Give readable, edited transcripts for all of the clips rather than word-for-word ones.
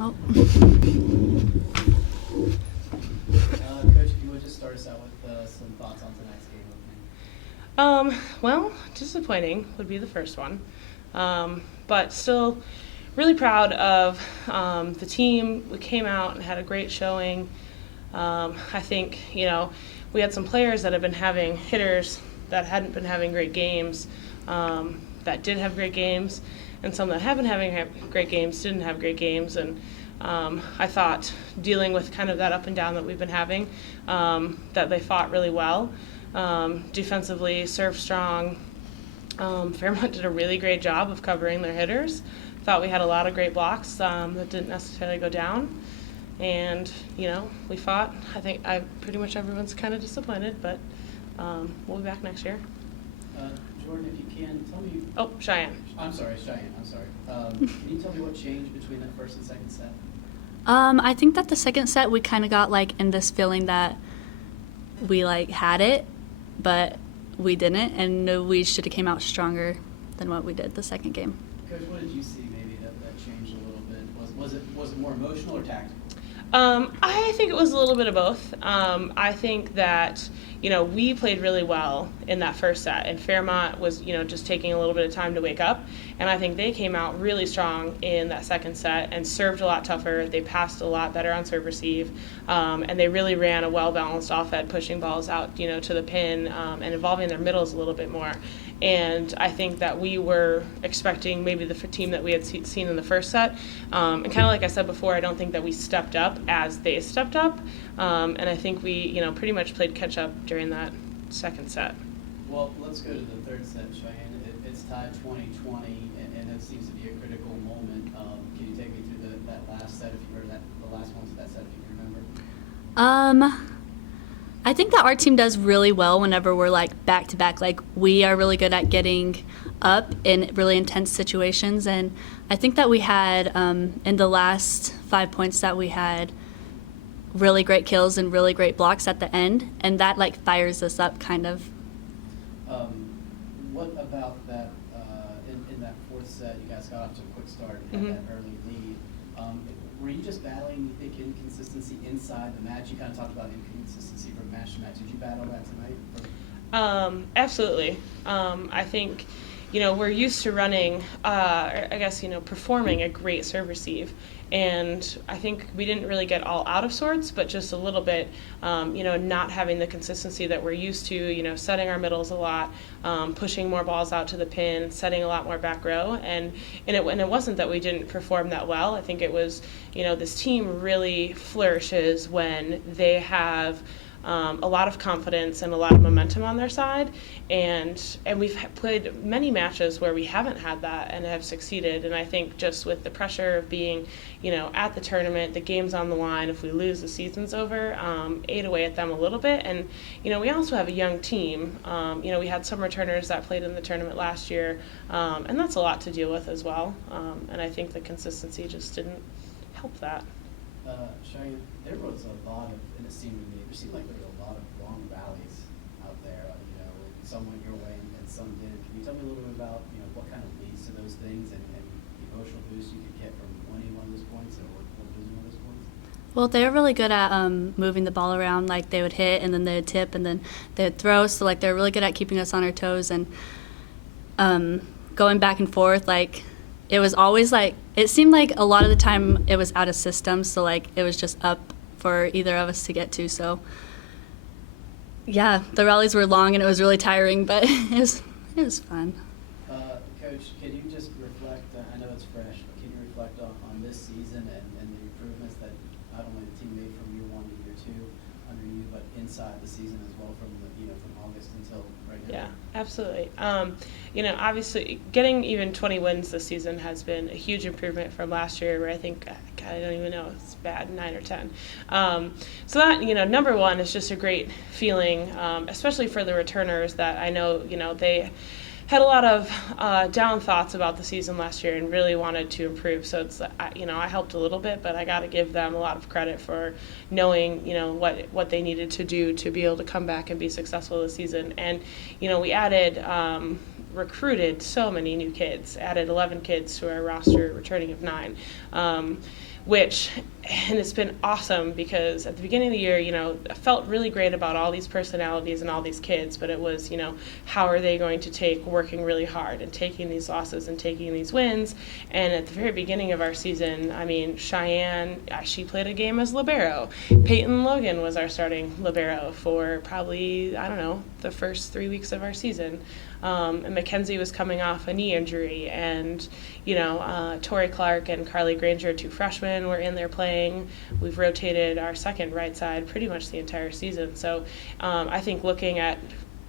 Oh. Coach, if you would just start us out with some thoughts on tonight's game opening. Well, disappointing would be the first one. But still really proud of the team. We came out and had a great showing. I think, we had some players that have been having hitters that hadn't been having great games, that did have great games, and some that haven't having great games didn't have great games. And I thought dealing with kind of that up and down that we've been having, that they fought really well. Defensively, served strong. Fairmont did a really great job of covering their hitters. Thought we had a lot of great blocks that didn't necessarily go down. And, we fought. I think pretty much everyone's kind of disappointed, but we'll be back next year. Jordan, if you can, tell me. Oh, Cheyenne. I'm sorry. Can you tell me what changed between that first and second set? I think that the second set we kind of got in this feeling that we had it, but we didn't, and we should have came out stronger than what we did the second game. Coach, what did you see maybe that changed a little bit? Was it more emotional or tactical? I think it was a little bit of both. I think that, we played really well in that first set, and Fairmont was, just taking a little bit of time to wake up. And I think they came out really strong in that second set and served a lot tougher. They passed a lot better on serve receive, and they really ran a well-balanced offense, pushing balls out, to the pin, and involving their middles a little bit more. And I think that we were expecting maybe the team that we had seen in the first set. And kind of like I said before, I don't think that we stepped up as they stepped up. And I think we, pretty much played catch-up during that second set. Well, let's go to the third set, Cheyenne. It's tied 20-20, and it seems to be a critical moment. Can you take me through that last set, the last ones of that set, if you can remember? I think that our team does really well whenever we're back to back. We are really good at getting up in really intense situations, and I think that we had in the last 5 points that we had really great kills and really great blocks at the end, and that fires us up kind of. What about that in that fourth set? You guys got off to a quick start and had that early lead. Were you just battling, you think, inconsistency inside the match? You kind of talked about inconsistency from match to match. Did you battle that tonight? Absolutely. I think, we're used to running, performing a great serve receive. And I think we didn't really get all out of sorts, but just a little bit, not having the consistency that we're used to, setting our middles a lot, pushing more balls out to the pin, setting a lot more back row. And it wasn't that we didn't perform that well. I think it was, this team really flourishes when they have a lot of confidence and a lot of momentum on their side, and we've played many matches where we haven't had that and have succeeded. And I think just with the pressure of being, at the tournament, the game's on the line, if we lose, the season's over, ate away at them a little bit. And we also have a young team. We had some returners that played in the tournament last year, and that's a lot to deal with as well. And I think the consistency just didn't help that. Cheyenne, there was a lot of, and it seemed like there were a lot of long rallies out there. Some went your way and some didn't. Can you tell me a little bit about what kind of leads to those things and the emotional boost you could get from winning one of those points or losing one of those points? Well, they were really good at moving the ball around. They would hit, and then they would tip, and then they would throw. So they're really good at keeping us on our toes and going back and forth. It was always it seemed like a lot of the time it was out of system, so it was just up for either of us to get to. So yeah, the rallies were long and it was really tiring, but it was fun. Coach, can you just reflect, I know it's fresh, but can you reflect on this season and the improvements that not only the team made from year 1 to year 2 under you, but inside the season as well from from August until right now? Yeah, absolutely. Obviously getting even 20 wins this season has been a huge improvement from last year, where I think, I don't even know, it's bad, 9 or 10. So that, number one is just a great feeling, especially for the returners that I know, they had a lot of down thoughts about the season last year and really wanted to improve. So it's, I helped a little bit, but I got to give them a lot of credit for knowing, what they needed to do to be able to come back and be successful this season. And, we added recruited so many new kids, added 11 kids to our roster, returning of 9. And it's been awesome because at the beginning of the year, I felt really great about all these personalities and all these kids, but it was, how are they going to take working really hard and taking these losses and taking these wins? And at the very beginning of our season, Cheyenne, she played a game as libero. Peyton Logan was our starting libero for probably, the first 3 weeks of our season. And Mackenzie was coming off a knee injury, and Tori Clark and Carly Granger, 2 freshmen, were in there playing. We've rotated our second right side pretty much the entire season. So I think looking at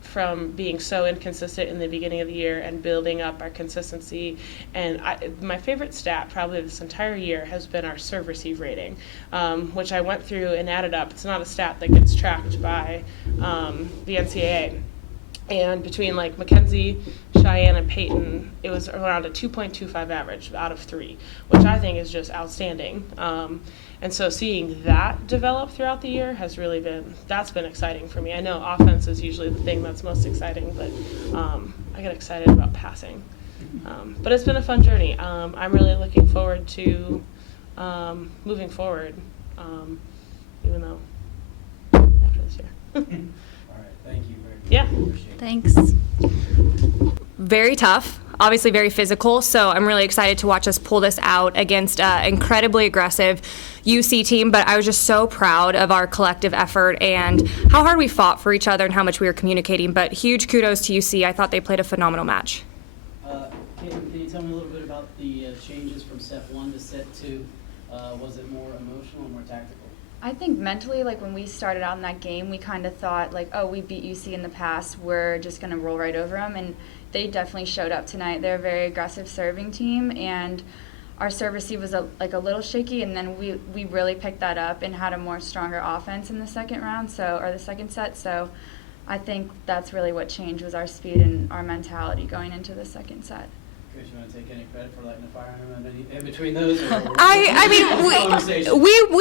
from being so inconsistent in the beginning of the year and building up our consistency, and my favorite stat probably this entire year has been our serve receive rating, which I went through and added up. It's not a stat that gets tracked by the NCAA. And between Mackenzie, Cheyenne, and Peyton, it was around a 2.25 average out of 3, which I think is just outstanding. And so seeing that develop throughout the year has really that's been exciting for me. I know offense is usually the thing that's most exciting, but I get excited about passing. But it's been a fun journey. I'm really looking forward to moving forward, even though after this year. All right, thank you very much. Yeah. Thanks. Very tough, obviously very physical, so I'm really excited to watch us pull this out against an incredibly aggressive UC team, but I was just so proud of our collective effort and how hard we fought for each other and how much we were communicating, but huge kudos to UC. I thought they played a phenomenal match. Can you tell me a little bit about the changes from set 1 to set 2? Was it more emotional or more tactical? I think mentally, when we started out in that game, we kind of thought, oh, we beat UC in the past, we're just going to roll right over them, and they definitely showed up tonight. They're a very aggressive serving team, and our serve receive was a little shaky, and then we really picked that up and had a more stronger offense in the second round, or the second set, so I think that's really what changed was our speed and our mentality going into the second set. Chris, you want to take any credit for lighting the fire in between those? We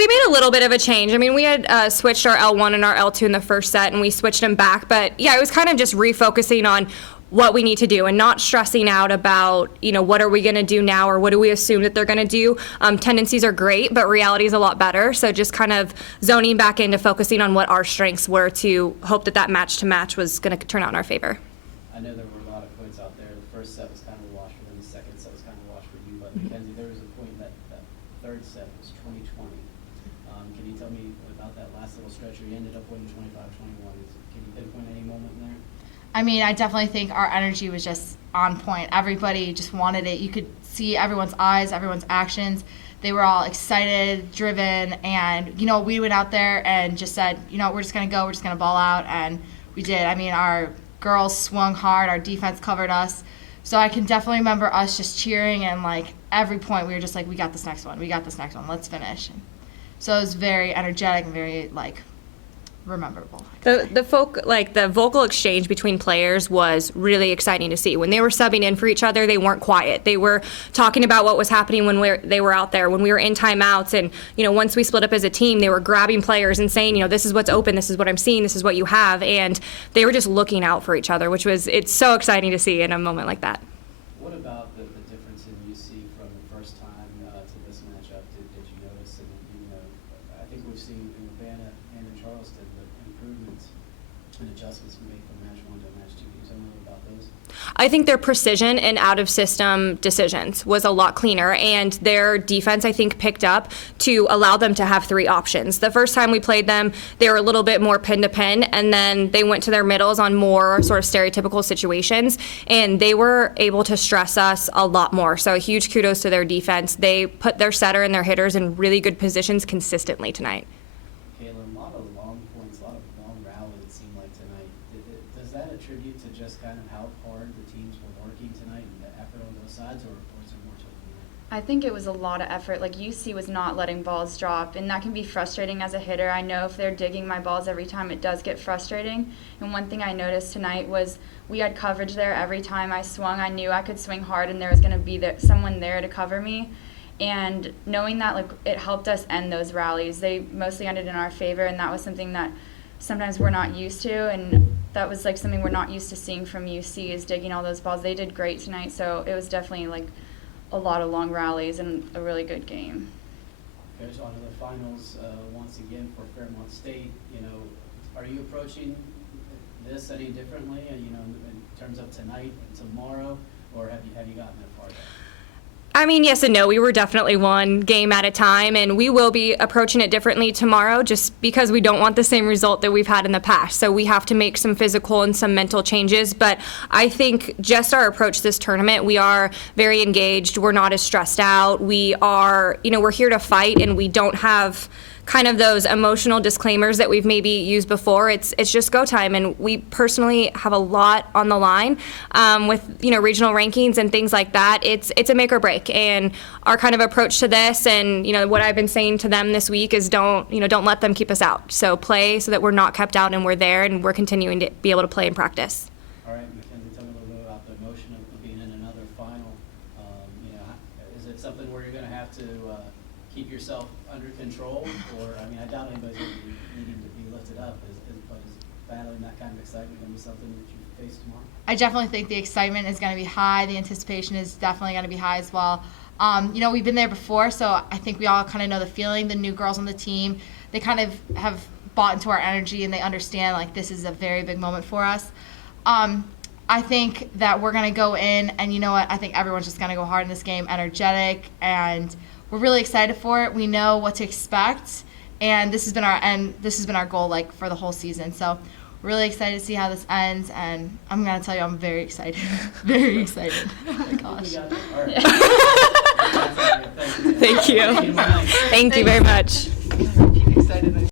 made a little bit of a change. We had switched our L1 and our L2 in the first set, and we switched them back. But yeah, it was kind of just refocusing on what we need to do and not stressing out about, what are we going to do now or what do we assume that they're going to do. Tendencies are great, but reality is a lot better. So just kind of zoning back into focusing on what our strengths were to hope that match to match was going to turn out in our favor. I know there were a lot of points out there. The first set was kind of a wash for them. The second set was kind of a wash for you. But Mackenzie, there was a point that third set was 20-20. Can you tell me about that last little stretch where you ended up winning 25-21? Can you pinpoint any moment in there? I definitely think our energy was just on point. Everybody just wanted it. You could see everyone's eyes, everyone's actions. They were all excited, driven, and, we went out there and just said, we're just going to go, we're just going to ball out, and we did. Our girls swung hard, our defense covered us. So I can definitely remember us just cheering, and, every point we were just we got this next one, let's finish. So it was very energetic and very, rememberable. The vocal exchange between players was really exciting to see. When they were subbing in for each other, they weren't quiet. They were talking about what was happening when they were out there, when we were in timeouts, and once we split up as a team, they were grabbing players and saying, this is what's open, this is what I'm seeing, this is what you have, and they were just looking out for each other, it's so exciting to see in a moment like that. What about the difference in UC from the first time to this matchup? Did you notice? And I think we've seen in Urbana and in Charleston the improvements and adjustments we make from match 1 to match 2. Can you tell me a little about those? I think their precision and out-of-system decisions was a lot cleaner, and their defense, I think, picked up to allow them to have 3 options. The first time we played them, they were a little bit more pin-to-pin, and then they went to their middles on more sort of stereotypical situations, and they were able to stress us a lot more. So a huge kudos to their defense. They put their setter and their hitters in really good positions consistently tonight. Kayla, a lot of long points, a lot of long rallies it seemed like tonight. Does that attribute to just kind of how hard the teams were working tonight and the effort on both sides, or is there more to it than that? I think it was a lot of effort. UC was not letting balls drop, and that can be frustrating as a hitter. I know if they're digging my balls every time, it does get frustrating. And one thing I noticed tonight was we had coverage there every time I swung. I knew I could swing hard, and there was going to be someone there to cover me. And knowing that, it helped us end those rallies. They mostly ended in our favor, and that was something that sometimes we're not used to, and that was like something we're not used to seeing from UC, is digging all those balls. They did great tonight, so it was definitely like a lot of long rallies and a really good game. Okay, so on to the finals once again for Fairmont State. You know, are you approaching this any differently? You know, in terms of tonight and tomorrow, or have you gotten that far yet? I mean, yes and no. We were definitely one game at a time, and we will be approaching it differently tomorrow just because we don't want the same result that we've had in the past. So we have to make some physical and some mental changes. But I think just our approach this tournament, we are very engaged. We're not as stressed out. We are, we're here to fight, and we don't have kind of those emotional disclaimers that we've maybe used before. It's just go time, and we personally have a lot on the line with regional rankings and things like that. It's a make or break, and our kind of approach to this, and what I've been saying to them this week is don't let them keep us out. So play so that we're not kept out and we're there and we're continuing to be able to play and practice. All right, Mackenzie, tell me a little bit about the emotion of being in another final. Is it something where you're going to have to keep yourself under control, or I doubt anybody's going to be needing to be lifted up, but is battling that kind of excitement going to be something that you face tomorrow? I definitely think the excitement is going to be high. The anticipation is definitely going to be high as well. We've been there before, so I think we all kind of know the feeling. The new girls on the team, they kind of have bought into our energy, and they understand like this is a very big moment for us. I think that we're going to go in, and you know what? I think everyone's just going to go hard in this game, energetic, and we're really excited for it. We know what to expect, and this has been our goal like for the whole season. So we're really excited to see how this ends, and I'm gonna tell you, I'm very excited, very excited. Oh my gosh! All right. Thank you. Thank you very much. Excited.